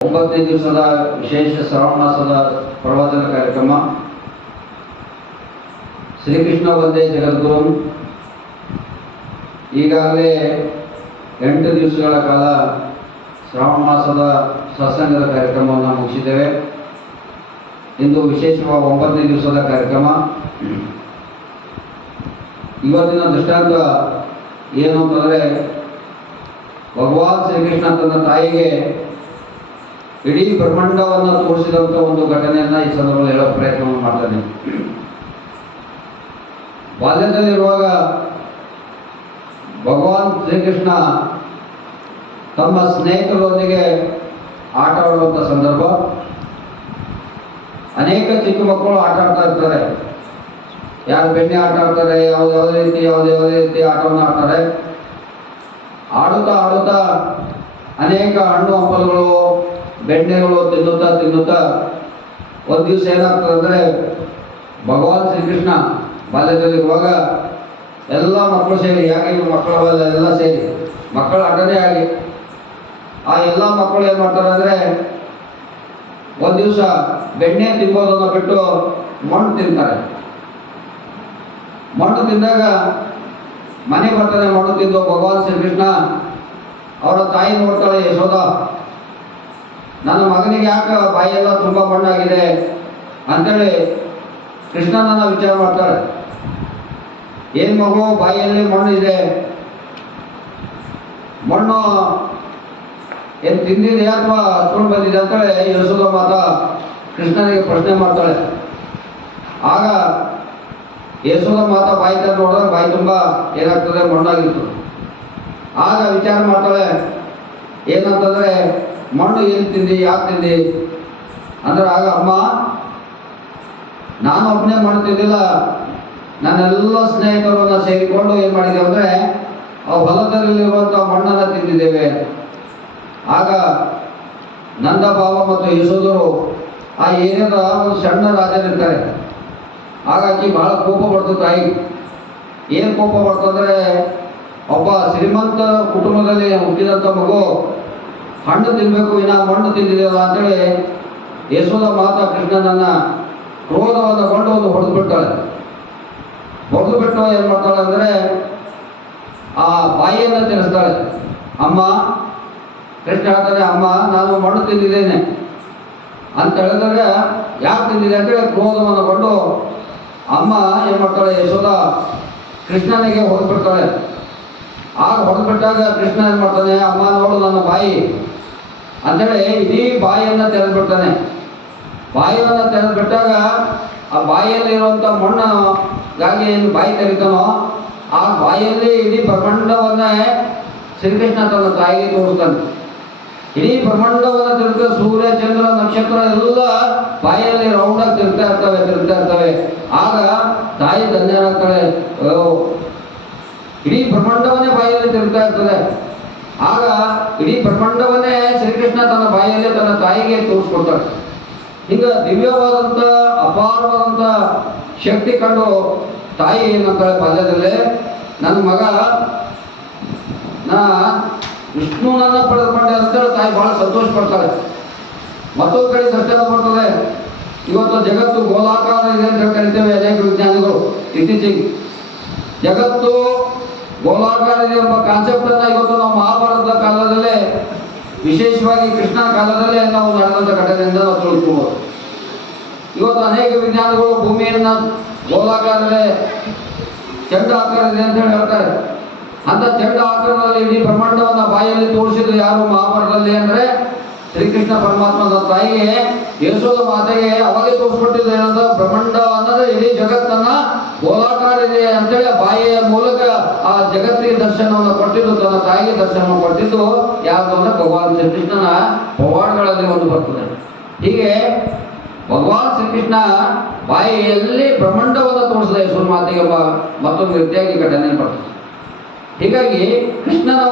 9ನೇ ದಿವಸದ ವಿಶೇಷ ಶ್ರಾವಣ ಮಾಸದ ಪ್ರವಚನ ಕಾರ್ಯಕ್ರಮ. ಶ್ರೀಕೃಷ್ಣ ವಂದೇ ಜಗದ್ಗುರು. ಈಗಾಗಲೇ 8 ದಿವಸಗಳ ಕಾಲ ಶ್ರಾವಣ ಮಾಸದ ಸತ್ಸಂಗದ ಕಾರ್ಯಕ್ರಮವನ್ನು ಮುಗಿಸಿದ್ದೇವೆ. ಇಂದು ವಿಶೇಷವಾಗಿ 9ನೇ ದಿವಸದ ಕಾರ್ಯಕ್ರಮ. ಇವತ್ತಿನ ದೃಷ್ಟಾಂತ ಏನು ಅಂತಂದರೆ, ಭಗವಾನ್ ಶ್ರೀಕೃಷ್ಣ ತನ್ನ ತಾಯಿಗೆ ಇಡೀ ಬ್ರಹ್ಮಾಂಡವನ್ನು ತೋರಿಸಿದಂಥ ಒಂದು ಘಟನೆಯನ್ನು ಈ ಸಂದರ್ಭದಲ್ಲಿ ಹೇಳೋ ಪ್ರಯತ್ನವನ್ನು ಮಾಡ್ತಾನೆ. ಬಾಲ್ಯದಲ್ಲಿರುವಾಗ ಭಗವಾನ್ ಶ್ರೀಕೃಷ್ಣ ತಮ್ಮ ಸ್ನೇಹಿತರೊಂದಿಗೆ ಆಟ ಆಡುವಂಥ ಸಂದರ್ಭ. ಅನೇಕ ಚಿಕ್ಕ ಮಕ್ಕಳು ಆಟ ಆಡ್ತಾ ಇರ್ತಾರೆ. ಯಾರು ಬೆಣ್ಣೆ ಆಟ ಆಡ್ತಾರೆ, ಯಾವುದೇ ರೀತಿ ಆಟವನ್ನು ಆಡ್ತಾರೆ. ಆಡುತ್ತಾ ಆಡುತ್ತಾ ಅನೇಕ ಹಣ್ಣು ಹಂಪಲುಗಳು ಬೆಣ್ಣೆಗಳು ತಿನ್ನುತ್ತಾ ಒಂದು ದಿವಸ ಏನಾಗ್ತದೆ ಅಂದರೆ, ಭಗವಾನ್ ಶ್ರೀಕೃಷ್ಣ ಬಾಲ್ಯದಲ್ಲಿರುವಾಗ ಎಲ್ಲ ಮಕ್ಕಳು ಸೇರಿ, ಯಾಕೆ ಮಕ್ಕಳೆಲ್ಲ ಎಲ್ಲ ಸೇರಿ ಮಕ್ಕಳ ಆಟನೇ ಆಗಿ ಆ ಎಲ್ಲ ಮಕ್ಕಳು ಏನು ಮಾಡ್ತಾರೆ ಅಂದರೆ, ಒಂದು ದಿವಸ ಬೆಣ್ಣೆ ತಿನ್ಬೋದನ್ನು ಬಿಟ್ಟು ಮಣ್ಣು ತಿಂತಾರೆ. ಮಣ್ಣು ತಿಂದಾಗ ಮನೆಗೆ ಬರ್ತಾನೆ. ಮಣ್ಣು ತಿಂದು ಭಗವಾನ್ ಶ್ರೀಕೃಷ್ಣ ಅವರ ತಾಯಿ ನೋಡ್ತಾಳೆ, ಯಶೋಧ, ನನ್ನ ಮಗನಿಗೆ ಯಾಕೆ ಬಾಯೆಲ್ಲ ತುಂಬ ಮಣ್ಣಾಗಿದೆ ಅಂತೇಳಿ ಕೃಷ್ಣನನ್ನು ವಿಚಾರ ಮಾಡ್ತಾಳೆ. ಏನು ಮಗು, ಬಾಯಿಯಲ್ಲಿ ಮಣ್ಣು ಇದೆ, ಮಣ್ಣು ಏನು ತಿಂದಿದೆ ಅಥವಾ ಹತ್ಕೊಂಡು ಬಂದಿದೆ ಅಂತೇಳಿ ಯಶೋಧ ಮಾತಾ ಕೃಷ್ಣನಿಗೆ ಪ್ರಶ್ನೆ ಮಾಡ್ತಾಳೆ. ಆಗ ಯಶೋಧ ಮಾತಾ ಬಾಯಿ ತರ ನೋಡಿದ್ರೆ ಬಾಯಿ ತುಂಬ ಏನಾಗ್ತದೆ, ಮಣ್ಣಾಗಿರ್ತದೆ. ಆಗ ವಿಚಾರ ಮಾಡ್ತಾಳೆ, ಏನಂತಂದರೆ, ಮಣ್ಣು ಏನು ತಿಂದು ಯಾಕೆ ತಿಂದು ಅಂದ್ರೆ, ಆಗ ಅಮ್ಮ, ನಾನು ಒಬ್ಬನೇ ಮಣ್ಣು ತಿಂದಿಲ್ಲ, ನನ್ನೆಲ್ಲ ಸ್ನೇಹಿತರನ್ನು ಸೇರಿಕೊಂಡು ಏನು ಮಾಡಿದ್ದೇವೆ ಅಂದರೆ ಆ ಹೊಲದಲ್ಲಿರುವಂಥ ಮಣ್ಣನ್ನು ತಿಂದಿದ್ದೇವೆ. ಆಗ ನಂದ ಬಾಬ ಮತ್ತು ಯಶೋಧರು ಆ ಏರಿಯಾದ ಒಂದು ಸಣ್ಣ ರಾಜನಿರ್ತಾರೆ. ಹಾಗಾಗಿ ಬಹಳ ಕೋಪ ಬರ್ತದೆ ತಾಯಿ. ಏನು ಕೋಪ ಬರ್ತಂದರೆ, ಒಬ್ಬ ಶ್ರೀಮಂತ ಕುಟುಂಬದಲ್ಲಿ ಹುಟ್ಟಿದಂಥ ಮಗು ಹಣ್ಣು ತಿನ್ನಬೇಕು, ಇನ್ನು ಮಣ್ಣು ತಿಂದಿದೆಯಲ್ಲ ಅಂತೇಳಿ ಯಶೋಧ ಮಾತಾ ಕೃಷ್ಣನನ್ನು ಕ್ರೋಧವನ್ನು ಕೊಂಡು ಒಂದು ಹೊಡೆದು ಬಿಡ್ತಾಳೆ. ಹೊಡೆದು ಬಿಟ್ಟು ಏನು ಮಾಡ್ತಾಳೆ ಅಂದರೆ, ಆ ಬಾಯಿಯನ್ನು ತಿನ್ನಿಸ್ತಾಳೆ. ಅಮ್ಮ, ಕೃಷ್ಣ ಹೇಳ್ತಾನೆ, ಅಮ್ಮ ನಾನು ಮಣ್ಣು ತಿಂದಿದ್ದೇನೆ ಅಂತ ಹೇಳಿದಾಗ, ಯಾಕೆ ತಿಂದಿದೆ ಅಂತೇಳಿ ಕ್ರೋಧವನ್ನು ಕೊಂಡು ಅಮ್ಮ ಏನು ಮಾಡ್ತಾಳೆ, ಯಶೋಧ ಕೃಷ್ಣನಿಗೆ ಹೊಡೆದ್ಬಿಡ್ತಾಳೆ. ಆಗ ಹೊಡೆದ್ಬಿಟ್ಟಾಗ ಕೃಷ್ಣ ಏನು ಮಾಡ್ತಾನೆ, ಅಮ್ಮ ನೋಡು ನನ್ನ ಬಾಯಿ ಅಂತೇಳಿ ಇಡೀ ಬಾಯಿಯನ್ನು ತೆರೆದುಬಿಡ್ತಾನೆ. ಬಾಯಿಯನ್ನು ತೆರೆದುಬಿಟ್ಟಾಗ ಆ ಬಾಯಿಯಲ್ಲಿರುವಂಥ ಮಣ್ಣಗಾಗಿ ಏನು ಬಾಯಿ ತೆರಿತಾನೋ, ಆ ಬಾಯಿಯಲ್ಲಿ ಇಡೀ ಬ್ರಹ್ಮಾಂಡವನ್ನೇ ಶ್ರೀಕೃಷ್ಣ ತನ್ನ ತಾಯಿಗೆ ತೋರಿಸ್ತಾನೆ. ಇಡೀ ಬ್ರಹ್ಮಾಂಡವನ್ನು ತಿರುಗ್ತಾ ಸೂರ್ಯ ಚಂದ್ರ ನಕ್ಷತ್ರ ಎಲ್ಲ ಬಾಯಿಯಲ್ಲಿ ರೌಂಡಾಗಿ ತಿರುಗ್ತಾ ಇರ್ತವೆ. ಆಗ ತಾಯಿ ಧನ್ಯರಾಗ್ತಾಳೆ. ಇಡೀ ಬ್ರಹ್ಮಾಂಡವನ್ನೇ ಬಾಯಿಯಲ್ಲಿ ತಿರುಗ್ತಾ ಇರ್ತದೆ. ಆಗ ಇಡೀ ಬ್ರಹ್ಮಾಂಡವನ್ನೇ ಶ್ರೀಕೃಷ್ಣ ತನ್ನ ಬಾಯಿಯಲ್ಲಿ ತನ್ನ ತಾಯಿಗೆ ತೋರಿಸ್ಕೊಡ್ತಾಳೆ. ಈಗ ದಿವ್ಯವಾದಂಥ ಅಪಾರವಾದಂಥ ಶಕ್ತಿ ಕಂಡು ತಾಯಿ ಏನಂತಾಳೆ ಬಾಲ್ಯದಲ್ಲೇ, ನನ್ನ ಮಗ ವಿಷ್ಣುನನ್ನ ಪಡೆದುಕೊಂಡೆ ಅಂತೇಳಿ ತಾಯಿ ಬಹಳ ಸಂತೋಷ ಪಡ್ತಾಳೆ. ಮತ್ತೊಂದು ಕಡೆ ದರ್ಶನ ಬರ್ತದೆ. ಇವತ್ತು ಜಗತ್ತು ಗೋಲಾಕಾರ ಇದೆ ಅಂತ ಕರಿತೇವೆ ಅನೇಕ ವಿಜ್ಞಾನಿಗಳು. ಇತ್ತೀಚೆಗೆ ಜಗತ್ತು ಗೋಲಾಕಾರ ಇದೆ ಎಂಬ ಕಾನ್ಸೆಪ್ಟನ್ನು ಇವತ್ತು ನಾವು ಮಹಾಭಾರತದ ಕಾಲದಲ್ಲೇ, ವಿಶೇಷವಾಗಿ ಕೃಷ್ಣನ ಕಾಲದಲ್ಲೇ ನಾವು ನಡೆದಂಥ ಘಟನೆಯಿಂದ ನಾವು ತಿಳ್ಕೊಬೋದು. ಇವತ್ತು ಅನೇಕ ವಿಜ್ಞಾನಿಗಳು ಭೂಮಿಯನ್ನು ಗೋಲಾಕಾರದಲ್ಲಿ ಚಂಡ ಆಕಾರ ಇದೆ ಅಂತ ಹೇಳಿ ಹೇಳ್ತಾರೆ. ಅಂತ ಚಂಡ ಆಕಾರದಲ್ಲಿ ಇಡೀ ಬ್ರಹ್ಮಾಂಡವನ್ನು ಬಾಯಲ್ಲಿ ತೋರಿಸಿದ್ರು ಯಾರು ಮಹಾಭಾರತದಲ್ಲಿ ಅಂದರೆ, ಶ್ರೀಕೃಷ್ಣ ಪರಮಾತ್ಮನ ತಾಯಿಗೆ ಯಶೋಧ ಮಾತೆಗೆ ಅವಾಗೇ ತೋರಿಸ್ಕೊಟ್ಟಿದ್ದು ಏನಂತ, ಬ್ರಹ್ಮಾಂಡ ಅನ್ನೋದು ಇಡೀ ಜಗತ್ತನ್ನ ಗೋಲಾಕಾರ ಇದೆ ಅಂತೇಳಿ ಬಾಯಿಯ ಮೂಲಕ ಆ ಜಗತ್ತಿಗೆ ದರ್ಶನವನ್ನು ಕೊಟ್ಟಿದ್ದು, ತನ್ನ ತಾಯಿಗೆ ದರ್ಶನವನ್ನು ಕೊಟ್ಟಿದ್ದು ಯಾವುದು ಅಂದರೆ ಭಗವಾನ್ ಶ್ರೀಕೃಷ್ಣನ ಪವಾಡಗಳಲ್ಲಿ ಒಂದು ಬರ್ತದೆ. ಹೀಗೆ ಭಗವಾನ್ ಶ್ರೀಕೃಷ್ಣ ಬಾಯಿಯಲ್ಲಿ ಬ್ರಹ್ಮಾಂಡವನ್ನು ತೋರಿಸಿದ ಯಶೋಧ ಮಾತೆಗೆ ಮತ್ತೊಂದು ರೀತಿಯಾಗಿ ಘಟನೆ ಬರ್ತದೆ. ಹೀಗಾಗಿ ಕೃಷ್ಣನ